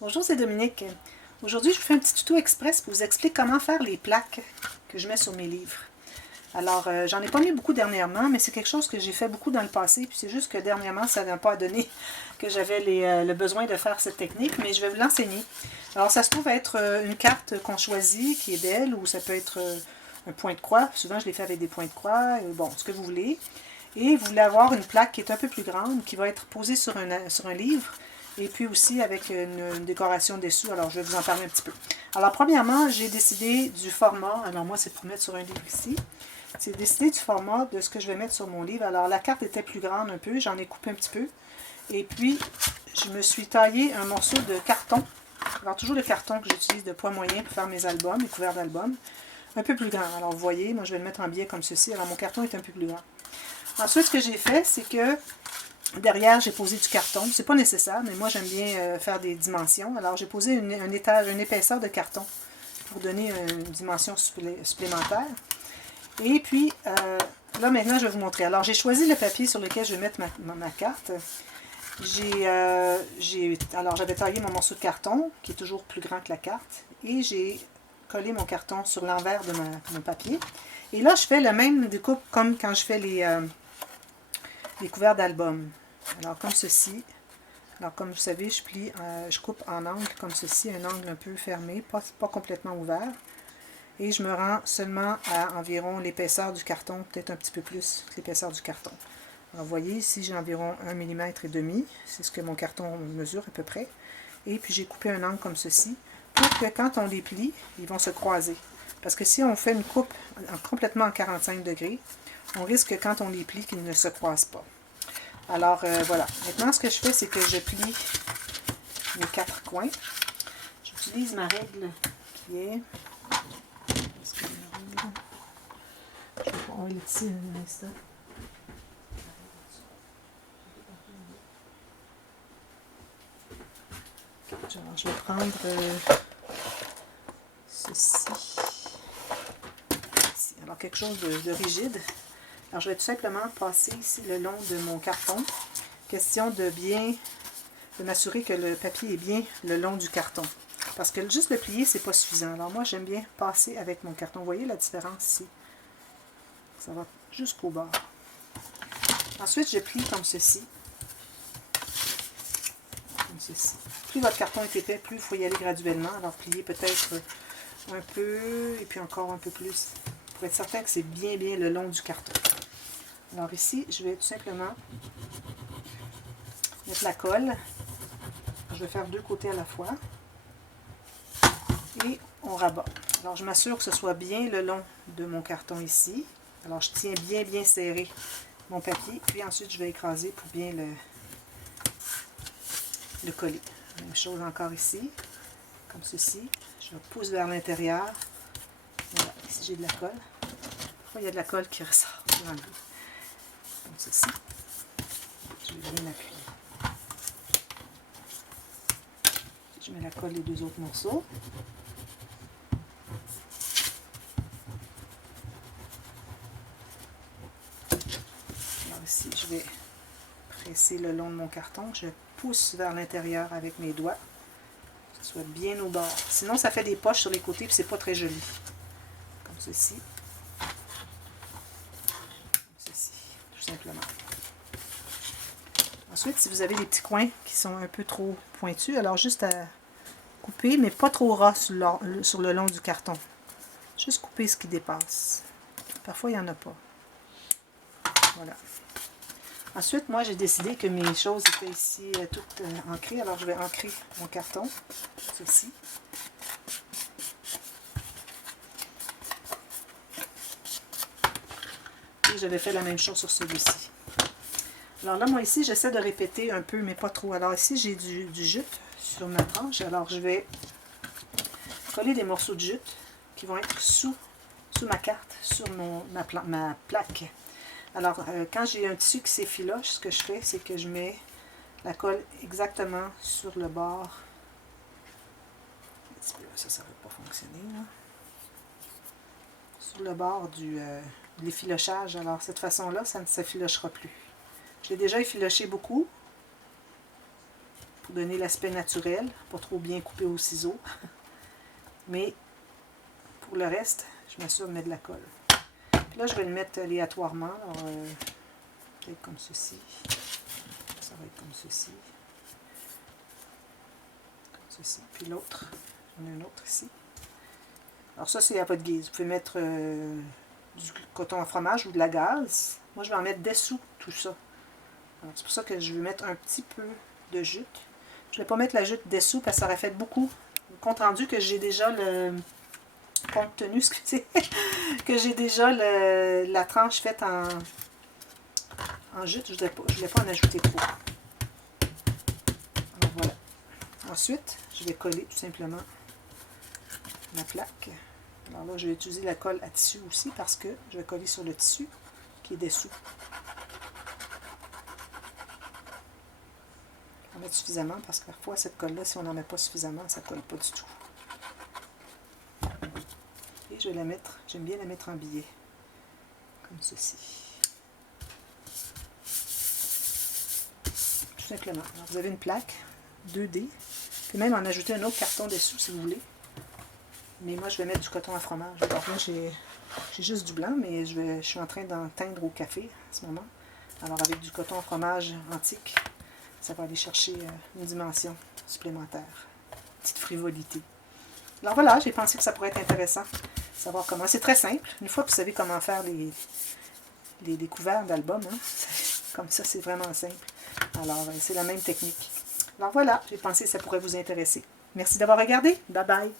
Bonjour, c'est Dominique. Aujourd'hui, je vous fais un petit tuto express pour vous expliquer comment faire les plaques que je mets sur mes livres. Alors, j'en ai pas mis beaucoup dernièrement, mais c'est quelque chose que j'ai fait beaucoup dans le passé, puis c'est juste que dernièrement, ça n'a pas donné que j'avais le besoin de faire cette technique, mais je vais vous l'enseigner. Alors, ça se trouve être une carte qu'on choisit, qui est belle, ou ça peut être un point de croix. Souvent, je les fais avec des points de croix, bon, ce que vous voulez. Et vous voulez avoir une plaque qui est un peu plus grande, qui va être posée sur un livre, et puis aussi avec une décoration dessous. Alors, je vais vous en parler un petit peu. Alors, premièrement, j'ai décidé du format. Alors, moi, c'est pour mettre sur un livre ici. C'est décidé du format de ce que je vais mettre sur mon livre. Alors, la carte était plus grande un peu. J'en ai coupé un petit peu. Et puis, je me suis taillé un morceau de carton. Alors, toujours le carton que j'utilise de poids moyen pour faire mes albums, mes couverts d'albums. Un peu plus grand. Alors, vous voyez, moi, je vais le mettre en biais comme ceci. Alors, mon carton est un peu plus grand. Ensuite, ce que j'ai fait, c'est que derrière, j'ai posé du carton. C'est pas nécessaire, mais moi, j'aime bien faire des dimensions. Alors, j'ai posé une épaisseur de carton pour donner une dimension supplémentaire. Et puis, là, maintenant, je vais vous montrer. Alors, j'ai choisi le papier sur lequel je vais mettre ma carte. Alors, j'avais taillé mon morceau de carton, qui est toujours plus grand que la carte, et j'ai collé mon carton sur l'envers de mon papier. Et là, je fais la même découpe comme quand je fais les couverts d'album. Alors, comme ceci. Alors, comme vous savez, je coupe en angle comme ceci, un angle un peu fermé, pas complètement ouvert. Et je me rends seulement à environ l'épaisseur du carton, peut-être un petit peu plus que l'épaisseur du carton. Alors, vous voyez, ici, j'ai environ 1,5 mm. C'est ce que mon carton mesure à peu près. Et puis, j'ai coupé un angle comme ceci, pour que quand on les plie, ils vont se croiser. Parce que si on fait une coupe complètement en 45 degrés, on risque, quand on les plie, qu'ils ne se croisent pas. Alors, voilà. Maintenant, ce que je fais, c'est que je plie les 4 coins. J'utilise ma règle qui est... Je vais prendre le petit un instant. Alors, je vais prendre ceci. Ici. Alors, quelque chose de rigide. Alors, je vais tout simplement passer ici le long de mon carton. Question de m'assurer que le papier est bien le long du carton. Parce que juste le plier, c'est pas suffisant. Alors, moi, j'aime bien passer avec mon carton. Vous voyez la différence ici? Ça va jusqu'au bord. Ensuite, je plie comme ceci. Comme ceci. Plus votre carton est épais, plus il faut y aller graduellement. Alors, plier peut-être un peu, et puis encore un peu plus, pour être certain que c'est bien le long du carton. Alors ici, je vais tout simplement mettre la colle. Je vais faire 2 côtés à la fois. Et on rabat. Alors, je m'assure que ce soit bien le long de mon carton ici. Alors, je tiens bien serré mon papier. Puis ensuite, je vais écraser pour bien le coller. Même chose encore ici. Comme ceci. Je pousse vers l'intérieur. Voilà, ici j'ai de la colle. Parfois, il y a de la colle qui ressort. Comme ceci. Je vais bien appuyer. Je mets la colle les 2 autres morceaux. Alors ici, je vais presser le long de mon carton. Je pousse vers l'intérieur avec mes doigts. Que ce soit bien au bord. Sinon, ça fait des poches sur les côtés et c'est pas très joli. Comme ceci. Comme ceci, tout simplement. Ensuite, si vous avez des petits coins qui sont un peu trop pointus, alors juste à couper, mais pas trop ras sur le long du carton. Juste couper ce qui dépasse. Parfois, il n'y en a pas. Voilà. Ensuite, moi, j'ai décidé que mes choses étaient ici toutes ancrées. Alors, je vais ancrer mon carton. Ceci. Et j'avais fait la même chose sur celui-ci. Alors là, moi, ici, j'essaie de répéter un peu, mais pas trop. Alors ici, j'ai du jute sur ma tranche. Alors, je vais coller des morceaux de jute qui vont être sous ma carte, sur ma plaque. Alors, quand j'ai un tissu qui s'effiloche, ce que je fais, c'est que je mets la colle exactement sur le bord. Un petit peu, ça ne va pas fonctionner, là. Sur le bord de l'effilochage. Alors, cette façon-là, ça ne s'effilochera plus. Je l'ai déjà effiloché beaucoup pour pour donner l'aspect naturel, pas trop bien coupé au ciseau. Mais pour le reste, je m'assure de mettre de la colle. Puis là, je vais le mettre aléatoirement. Alors, peut-être comme ceci. Ça va être comme ceci. Comme ceci. Puis l'autre, j'en ai un autre ici. Alors ça, c'est à votre guise. Vous pouvez mettre du coton à fromage ou de la gaze. Moi, je vais en mettre dessous tout ça. C'est pour ça que je vais mettre un petit peu de jute. Je ne vais pas mettre la jute dessous parce que ça aurait fait beaucoup. Compte rendu que j'ai déjà le... Compte tenu, excusez, que j'ai déjà la tranche faite en jute, je ne voulais pas en ajouter trop. Alors voilà. Ensuite, je vais coller tout simplement ma plaque. Alors là, je vais utiliser la colle à tissu aussi parce que je vais coller sur le tissu qui est dessous. On va mettre suffisamment parce que parfois cette colle-là, si on n'en met pas suffisamment, ça ne colle pas du tout. Et je vais la mettre, j'aime bien la mettre en billet, comme ceci. Tout simplement. Alors, vous avez une plaque 2D. Vous pouvez même en ajouter un autre carton dessous si vous voulez. Mais moi, je vais mettre du coton à fromage. Alors là, j'ai juste du blanc, mais je suis en train d'en teindre au café en ce moment. Alors avec du coton à fromage antique, ça va aller chercher une dimension supplémentaire. Petite frivolité. Alors voilà, j'ai pensé que ça pourrait être intéressant. Savoir comment. C'est très simple. Une fois que vous savez comment faire les couverts d'album, hein, comme ça, c'est vraiment simple. Alors, c'est la même technique. Alors voilà, j'ai pensé que ça pourrait vous intéresser. Merci d'avoir regardé. Bye bye.